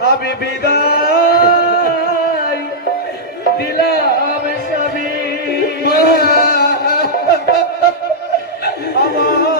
আমি বিদায় দিলাম স্বামী। আমার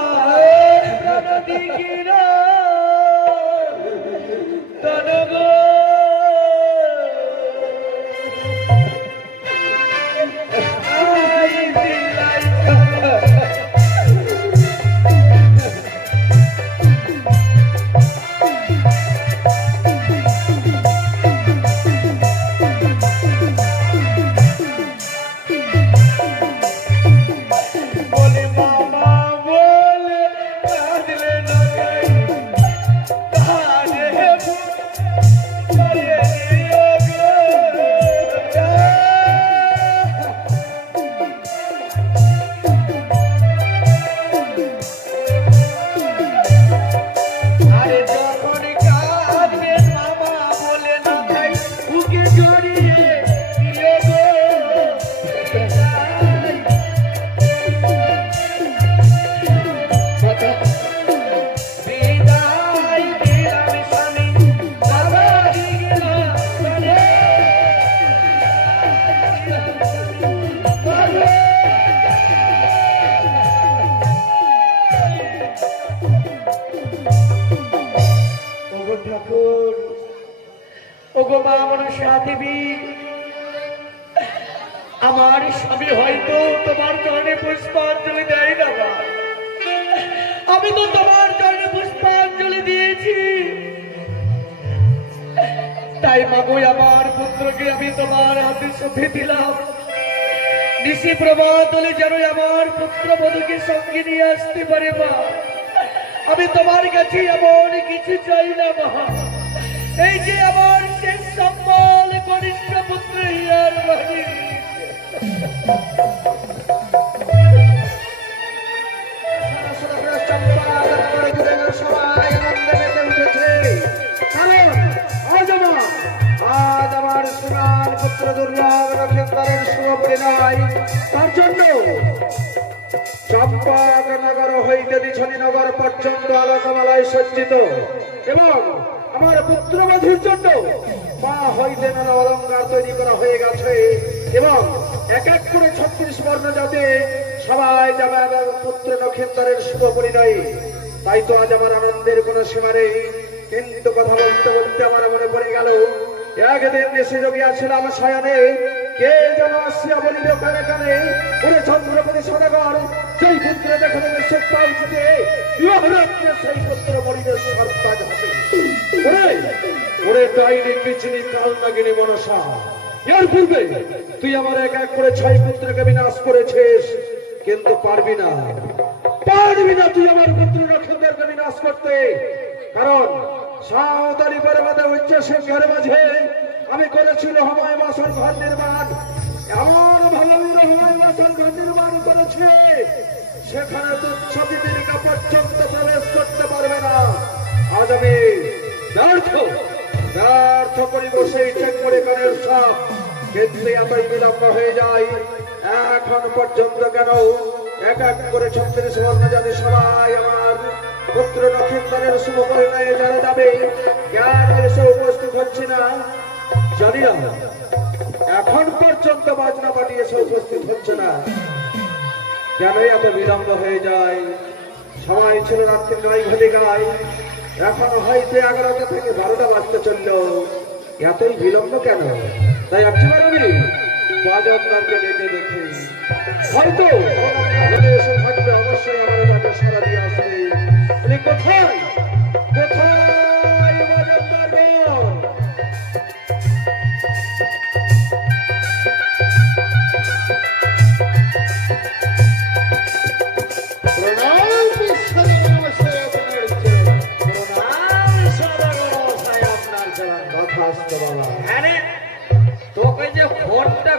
আমার স্বামী হয়তো তোমার চরণে পুষ্পাঞ্জলি দেয় না। আমি তো তোমার চরণে পুষ্পাঞ্জলি দিয়েছি। তাই মাগো আমার পুত্রকে আমি তোমার হাতে সঁপে দিলাম। নিশি প্রভাতলে যেন আমার পুত্র বধূকে সঙ্গে নিয়ে আসতে পারে মা। আমি তোমার কাছে এমন কিছু চাই না মা। এই যে আমার চম্পক নগর হইতে দিছনি নগর পর্যন্ত আলোকমালায় সজ্জিত। এবং আমার পুত্রবধূর জন্য মা হইতে নানা অলঙ্কার তৈরি করা হয়ে গেছে। এবং এক এক করে ছত্রিশ বর্ণ যাতে সবাই যাবে আমার পুত্র নক্ষত্রের শুভ পরিণয়। তাই তো আজ আমার আনন্দের কোনো সীমা নেই। কিন্তু কথা বলতে বলতে আমার মনে পড়ে গেল, একদিন দেশে যোগী আছিলাম শয়নে, কে যেন আসিয়া বলিল কানে কানে ওরে চন্দ্রপতি সদাগর ডাইনি কিচনি কাল নাগিনী মনসা এর পূর্বে তুই আমার এক এক করে ছয় পুত্রকে বিনাশ করেছিস, কিন্তু পারবি না। পারবি না তুই আমার পুত্র নক্ষত্রকে বিনাশ করতে। কারণ সাঁওতালি পর্বতে উচ্চ সিংহের মাঝে আমি করেছিল হমায় বাসন ঘর নির্মাণ। এমন ভালো হমায় বাসন ঘর নির্মাণ করেছে, সেখানে তুচ্ছ পর্যন্ত প্রবেশ করতে পারবে না। আজ আমি ব্যর্থ। ব্যর্থ করি বসে চেক করে কানের সাপ এতই বিলম্ব হয়ে যায়। এখন পর্যন্ত কেন এক এক করে ছত্রিশ বর্ণ জাতি সবাই আমার পুত্র নক্ষত্রের শুভ পরিণয়ে যারা যাবে, জ্ঞান এসে উপস্থিত হচ্ছে না। জানি না, এখন পর্যন্ত বাজনা পাটি এসে উপস্থিত হচ্ছে না। কেন এত বিলম্ব হয়ে যায়? সময় ছিল রাত্রি নয় ঘটে গায় এখন হয়তো এগারোটা থেকে বারোটা বাজতে চলল। এতই বিলম্ব কেন? তাই আপনি আমি বাজার দেখে। হয়তো। এসে থাকবে অবশ্যই আমার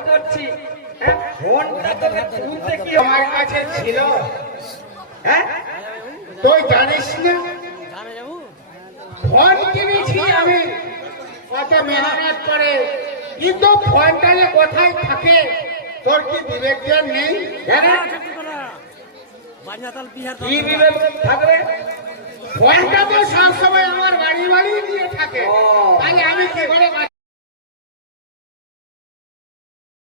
করছি। হ্যাঁ, আমার কাছে ছিল? হ্যাঁ? তুই জানিস না? ফোন কিনেছি আমি। কত মেহনত করে। কিন্তু ফোনটা যে কোথায় থাকে তোর কি বিবেক নেই? ফোনটা তো সবসময় আমার বাড়ি বাড়ি দিয়ে থাকে। আমি কি করে